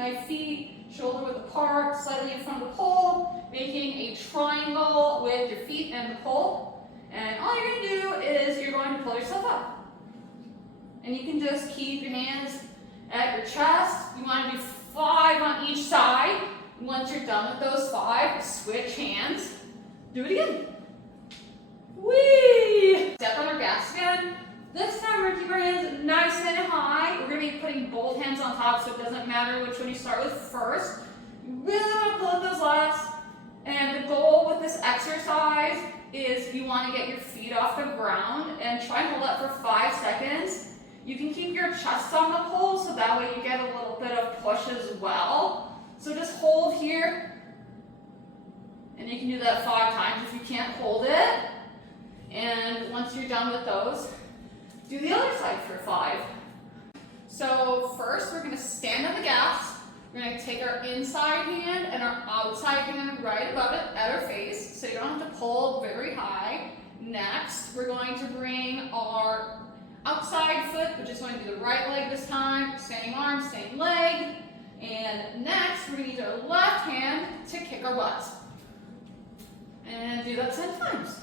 my feet shoulder width apart, slightly in front of the pole, making a triangle with your feet and the pole. And all you're going to do is you're going to pull yourself up. And you can just keep your hands at your chest. You want to do 5 on each side. Once you're done with those 5, switch hands. Do it again. Whee! Step on our gas again. This time we're going to keep our hands nice and high. We're going to be putting both hands on top, so it doesn't matter which one you start with first. You really want to pull up those lats. And the goal with this exercise is you want to get your feet off the ground and try and hold that for 5 seconds. You can keep your chest on the pole, so that way you get a little bit of push as well. So just hold here. And you can do that 5 times if you can't hold it. And once you're done with those, do the other side for 5. So first we're going to stand on the gas. We're going to take our inside hand and our outside hand right above it at our face, so you don't have to pull very high. Next, we're going to bring our outside foot, which is going to be the right leg this time, standing arm, standing leg. And next, we're going to use our left hand to kick our butts. And do that 10 times.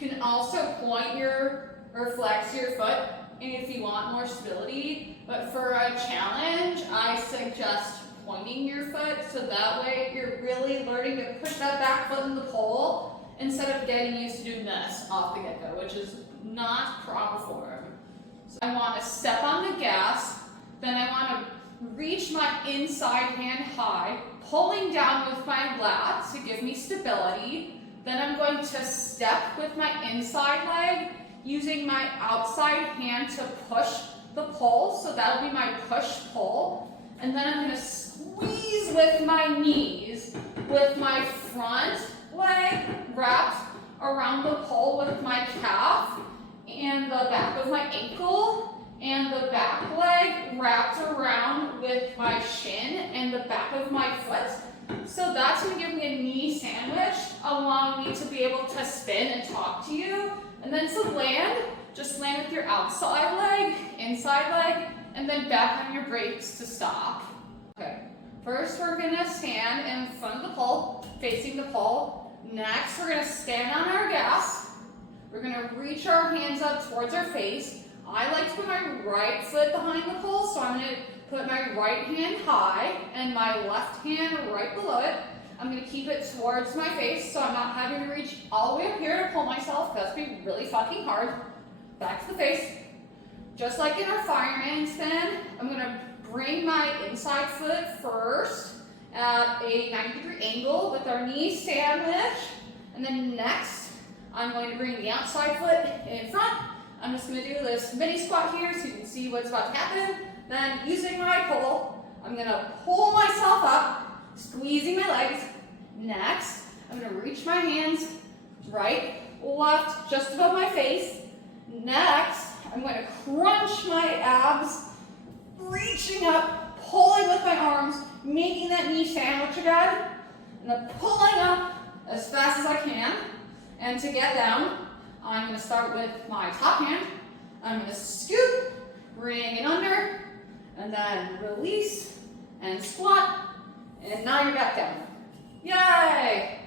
You can also point or flex your foot if you want more stability, but for a challenge, I suggest pointing your foot, so that way you're really learning to push that back foot in the pole instead of getting used to doing this off the get-go, which is not proper form. So I want to step on the gas, then I want to reach my inside hand high, pulling down with my lats to give me stability. Then I'm going to step with my inside leg, using my outside hand to push the pole, so that'll be my push-pull. And then I'm going to squeeze with my knees, with my front leg wrapped around the pole with my calf, and the back of my ankle, and the back leg wrapped around with my shin and the back of my foot. So that's going to give me a knee sandwich, allowing me to be able to spin and talk to you. And then to land, just land with your outside leg, inside leg, and then back on your brakes to stop. Okay, first we're going to stand in front of the pole, facing the pole. Next, we're going to stand on our gas. We're going to reach our hands up towards our face. I like to put my right foot behind the pole, so I'm going to put my right hand high and my left hand right below it. I'm going to keep it towards my face, so I'm not having to reach all the way up here to pull myself. That's going to be really fucking hard. Back to the face. Just like in our fireman spin, I'm going to bring my inside foot first at a 90-degree angle with our knee sandwich. And then next, I'm going to bring the outside foot in front. I'm just going to do this mini squat here so you can see what's about to happen. Then using my pole, I'm going to pull myself up, squeezing my legs. Next, I'm going to reach my hands right, left, just above my face. Next, I'm going to crunch my abs, reaching up, pulling with my arms, making that knee sandwich again, and then pulling up as fast as I can. And to get down, I'm going to start with my top hand. I'm going to scoop, bring it under, and then release and squat, and now you're back down. Yay!